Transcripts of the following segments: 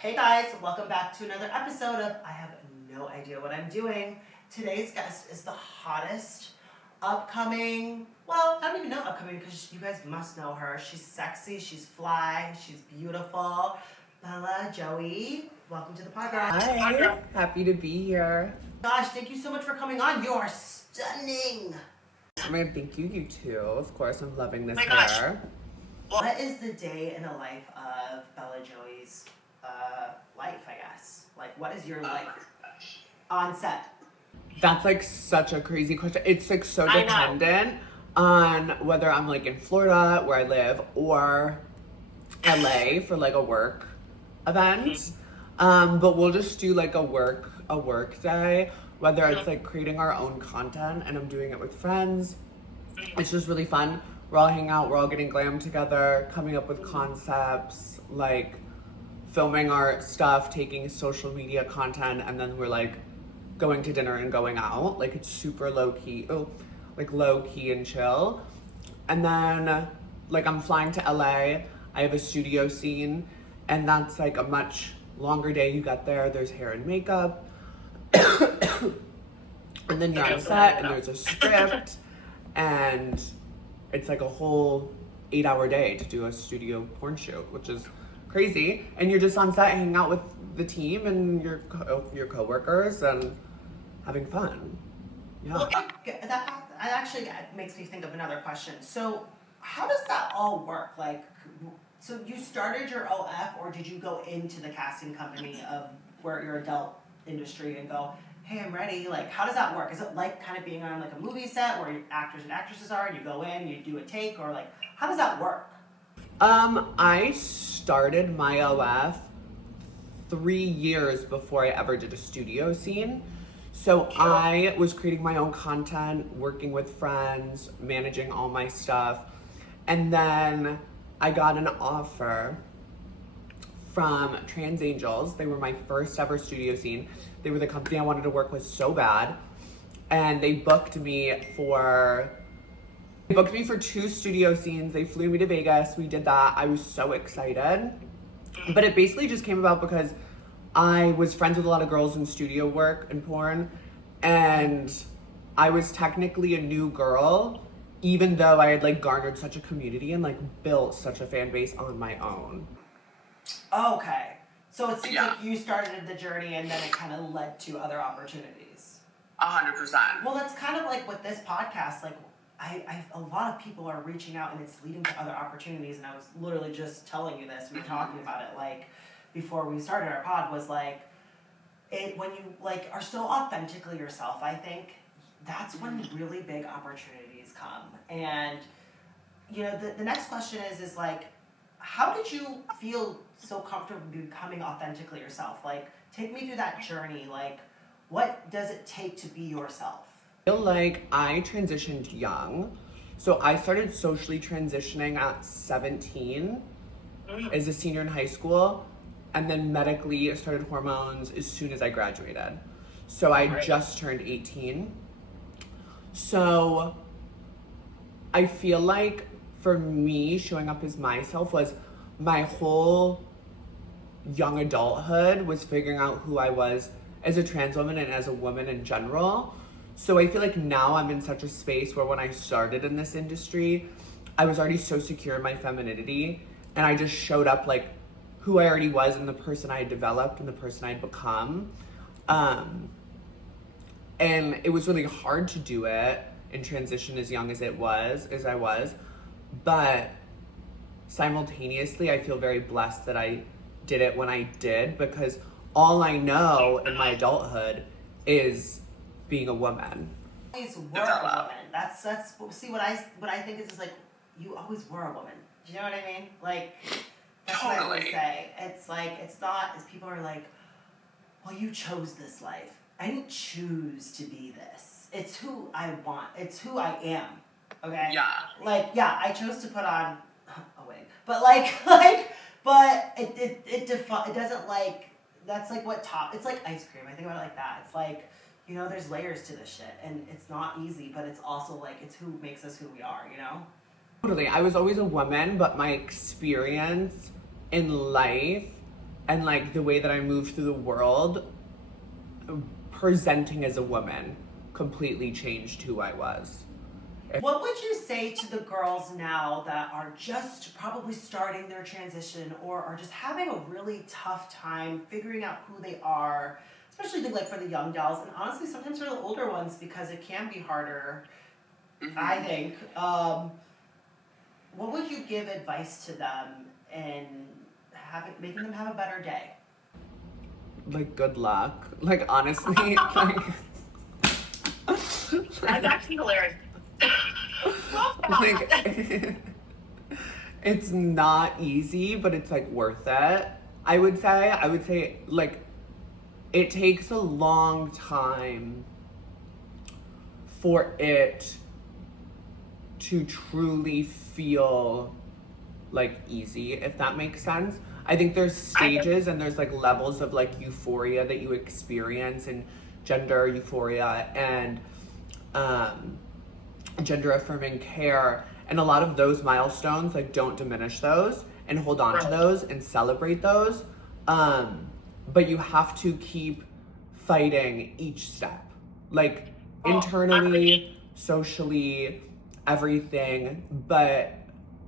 Hey guys, welcome back to another episode of I Have No Idea What I'm Doing. Today's guest is the hottest upcoming, well, I don't even know upcoming because you guys must know her. She's sexy, she's fly, she's beautiful. Bella Joie, welcome to the podcast. Hi, happy to be here. Gosh, thank you so much for coming on. You are stunning. I mean, thank you, you too. Of course, I'm loving this gosh. hair. What is the day in the life of Bella Joie's life, I guess? Like, what is your life on set? That's like such a crazy question. It's like so dependent on whether I'm like in Florida, where I live, or LA for like a work event. But we'll just do like a work day, whether it's like creating our own content and I'm doing it with friends. It's just really fun. We're all hanging out, we're all getting glam together, coming up with concepts, like filming our stuff, taking social media content, and then we're like going to dinner and going out. Like it's super low key and chill. And then like I'm flying to LA. I have a studio scene, and that's like a much longer day. You got there, there's hair and makeup, and then you're on set, and there's a script, and it's like a whole 8-hour day to do a studio porn shoot, which is crazy. And you're just on set hanging out with the team and your coworkers and having fun. Yeah. Well, that actually makes me think of another question. So how does that all work? Like, so you started your OF, or did you go into the casting company of where your adult industry and go, hey, I'm ready? Like, how does that work? Is it like kind of being on like a movie set where actors and actresses are and you go in, you do a take, or like, how does that work? I started my OF 3 years before I ever did a studio scene. So I was creating my own content, working with friends, managing all my stuff. And then I got an offer from Trans Angels. They were my first ever studio scene. They were the company I wanted to work with so bad. And they booked me for 2 studio scenes. They flew me to Vegas. We did that. I was so excited. But it basically just came about because I was friends with a lot of girls in studio work and porn. And I was technically a new girl, even though I had like garnered such a community and like built such a fan base on my own. Okay. So it seems like you started the journey and then it kind of led to other opportunities. 100%. Well, that's kind of like with this podcast, like a lot of people are reaching out and it's leading to other opportunities. And I was literally just telling you this, we were talking about it like before we started our pod, was like, when you like are so authentically yourself, I think that's when really big opportunities come. And you know, the next question is like, how did you feel so comfortable becoming authentically yourself? Like, take me through that journey. Like, what does it take to be yourself? I feel like I transitioned young. So I started socially transitioning at 17 as a senior in high school. And then medically started hormones as soon as I graduated. So I just turned 18. So I feel like for me, showing up as myself was my whole young adulthood was figuring out who I was as a trans woman and as a woman in general. So I feel like now I'm in such a space where when I started in this industry, I was already so secure in my femininity and I just showed up like who I already was and the person I had developed and the person I'd become. And it was really hard to do it and transition as young as I was. But simultaneously, I feel very blessed that I did it when I did, because all I know in my adulthood is being a woman. You always were a woman. That's see what I think is like, you always were a woman. Do you know what I mean? Like, that's what I always say. It's like, it's not, as people are like, well, you chose this life. I didn't choose to be this. It's who I want. It's who I am. Okay? Yeah. Like, yeah, I chose to put on a wig. But but it doesn't like, that's like what it's like ice cream. I think about it like that. It's like, you know, there's layers to this shit. And it's not easy, but it's also like, it's who makes us who we are, you know? Totally. I was always a woman, but my experience in life and like the way that I move through the world, presenting as a woman completely changed who I was. What would you say to the girls now that are just probably starting their transition or are just having a really tough time figuring out who they are, especially like for the young gals and honestly sometimes for the older ones because it can be harder, I think. What would you give advice to them in making them have a better day? Like, good luck. Like, honestly, like... That's actually hilarious. Like, it's not easy, but it's like worth it. I would say like it takes a long time for it to truly feel like easy, if that makes sense. I think there's stages and there's like levels of like euphoria that you experience, and gender euphoria and gender affirming care, and a lot of those milestones, like, don't diminish those and hold on to those and celebrate those, but you have to keep fighting each step, like internally, socially, everything, but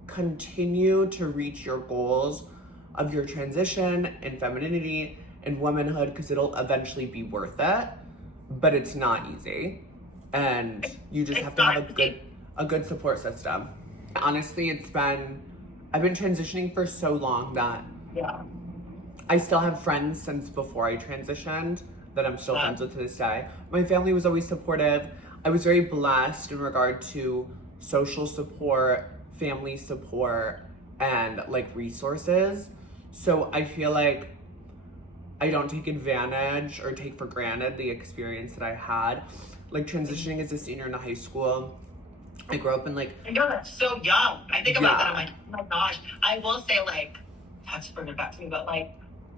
continue to reach your goals of your transition and femininity and womanhood, because it'll eventually be worth it, but it's not easy. And you just have to have a good support system. Honestly, I've been transitioning for so long that I still have friends since before I transitioned that I'm still friends with to this day. My family was always supportive. I was very blessed in regard to social support, family support, and like resources. So I feel like I don't take advantage or take for granted the experience that I had. Like transitioning as a senior in high school, I grew up in like... I know, that's so young. I think about that, I'm like, oh my gosh. I will say, like, not to bring it back to me, but like,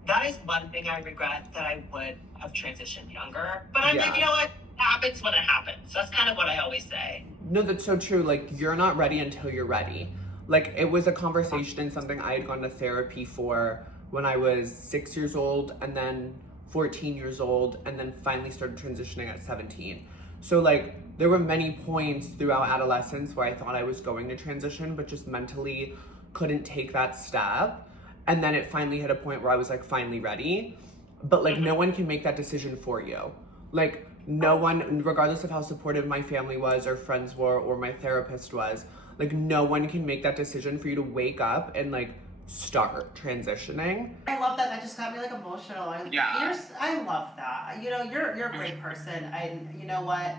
that is one thing I regret, that I would have transitioned younger. But I'm like, you know what? It happens when it happens. That's kind of what I always say. No, that's so true. Like, you're not ready until you're ready. Like, it was a conversation and something I had gone to therapy for when I was 6 years old, and then 14 years old, and then finally started transitioning at 17. So like, there were many points throughout adolescence where I thought I was going to transition, but just mentally couldn't take that step. And then it finally hit a point where I was like finally ready. But like, no one can make that decision for you. Like, no one, regardless of how supportive my family was or friends were or my therapist was, like, no one can make that decision for you to wake up and like start transitioning. I love that. That just got me like emotional. I love that. You know, you're a great person. And you know what?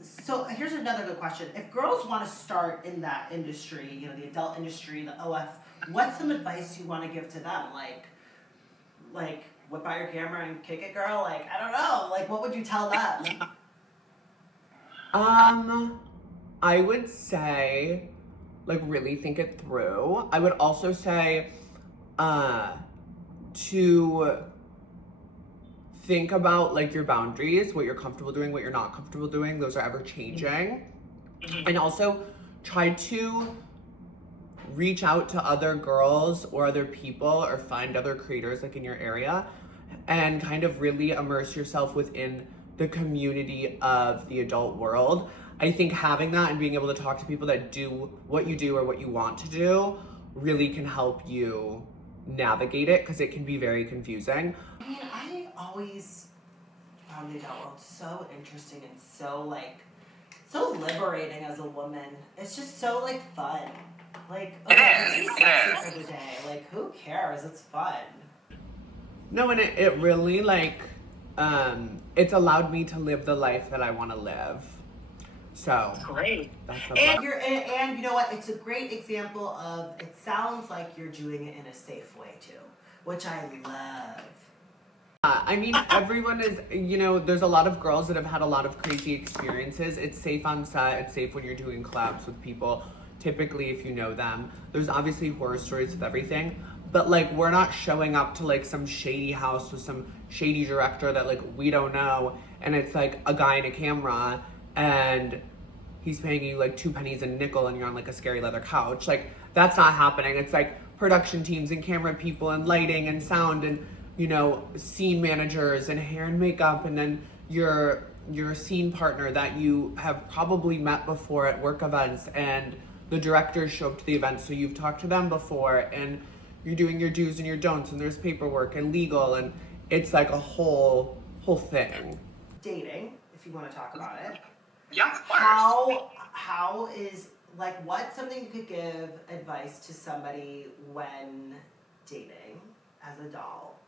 So here's another good question. If girls want to start in that industry, you know, the adult industry, the OF, what's some advice you want to give to them? Like whip out your camera and kick it, girl? Like, I don't know. Like, what would you tell them? I would say, like, really think it through. I would also say to think about like your boundaries, what you're comfortable doing, what you're not comfortable doing. Those are ever changing. And also try to reach out to other girls or other people or find other creators like in your area and kind of really immerse yourself within the community of the adult world. I think having that and being able to talk to people that do what you do or what you want to do really can help you navigate it, because it can be very confusing. I mean, I always found the adult world so interesting and so liberating as a woman. It's just so like fun. Like, okay, it's sexy for the day. Like, who cares? It's fun. No, and it really like it's allowed me to live the life that I want to live. So great. And you know what? It's a great example of, it sounds like you're doing it in a safe way too, which I love. I mean, everyone is, you know, there's a lot of girls that have had a lot of crazy experiences. It's safe on set. It's safe when you're doing collabs with people, typically if you know them. There's obviously horror stories with everything, but like, we're not showing up to like some shady house with some shady director that like we don't know, and it's like a guy in a camera and he's paying you like 2 pennies a nickel and you're on like a scary leather couch. Like, that's not happening. It's like, production teams and camera people and lighting and sound and, you know, scene managers and hair and makeup, and then your scene partner that you have probably met before at work events, and the directors show up to the event, so you've talked to them before, and you're doing your do's and your don'ts, and there's paperwork and legal, and it's like a whole thing. Dating, if you want to talk about it. Yeah, of course. How is, like, what's something you could give advice to somebody when dating as a doll?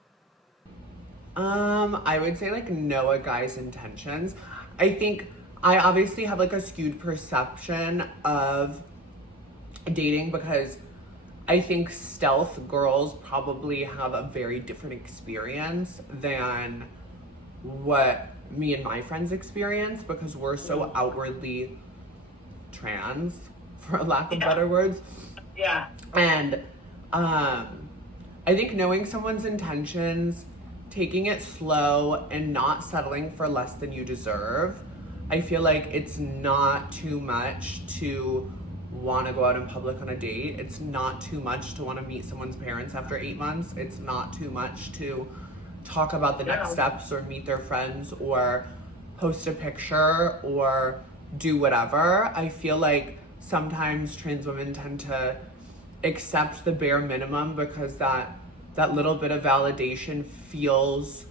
I would say, like, know a guy's intentions. I think I obviously have, like, a skewed perception of dating because I think stealth girls probably have a very different experience than what me and my friends experience, because we're so outwardly trans, for lack of better words. Yeah. And I think knowing someone's intentions, taking it slow, and not settling for less than you deserve. I feel like it's not too much to want to go out in public on a date. It's not too much to want to meet someone's parents after 8 months. It's not too much to talk about the next steps or meet their friends or post a picture or do whatever. I feel like sometimes trans women tend to accept the bare minimum because that little bit of validation feels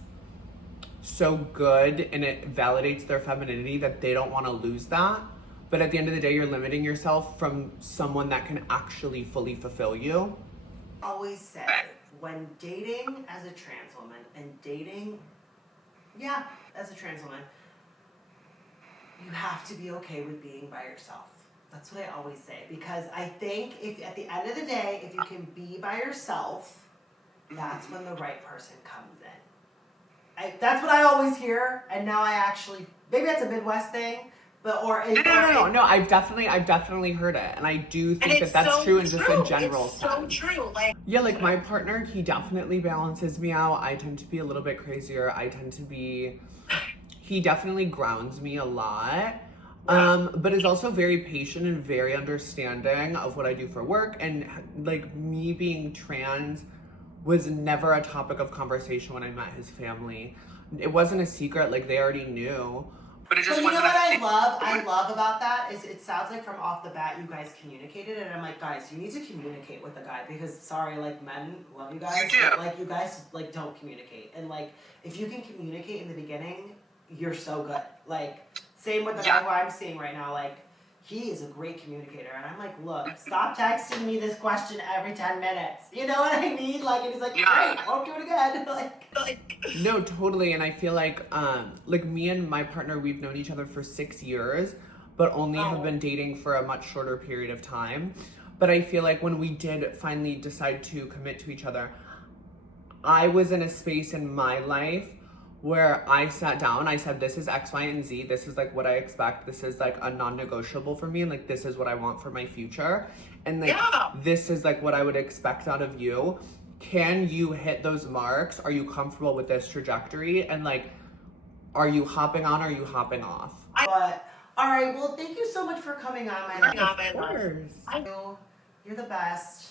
so good and it validates their femininity that they don't want to lose that. But at the end of the day, you're limiting yourself from someone that can actually fully fulfill you. Always say, when dating as a trans woman and dating, as a trans woman, you have to be okay with being by yourself. That's what I always say, because I think if at the end of the day, if you can be by yourself, that's when the right person comes in. That's what I always hear, and now I actually, maybe that's a Midwest thing, but No. I've definitely heard it, and I do think that that's so true in just a general sense. So true. Like my partner, he definitely balances me out. I tend to be a little bit crazier. He definitely grounds me a lot. But is also very patient and very understanding of what I do for work, and like me being trans was never a topic of conversation when I met his family. It wasn't a secret, like they already knew. But it just you know what I love about that is it sounds like from off the bat you guys communicated, and I'm like, guys, you need to communicate with the guy, because sorry, like, men love you guys, but like you guys like don't communicate, and like if you can communicate in the beginning, you're so good. Like same with the guy who I'm seeing right now, like he is a great communicator, and I'm like, look, stop texting me this question every 10 minutes. You know what I mean? Like, and he's like, great, I'll do it again. No, totally. And I feel like me and my partner, we've known each other for 6 years, but only have been dating for a much shorter period of time. But I feel like when we did finally decide to commit to each other, I was in a space in my life where I sat down, I said, this is X, Y, and Z. This is like what I expect. This is like a non-negotiable for me. And like, this is what I want for my future. And like, this is like what I would expect out of you. Can you hit those marks? Are you comfortable with this trajectory? And like, are you hopping on or are you hopping off? But, all right, well, thank you so much for coming on, my love. Of course. You're the best.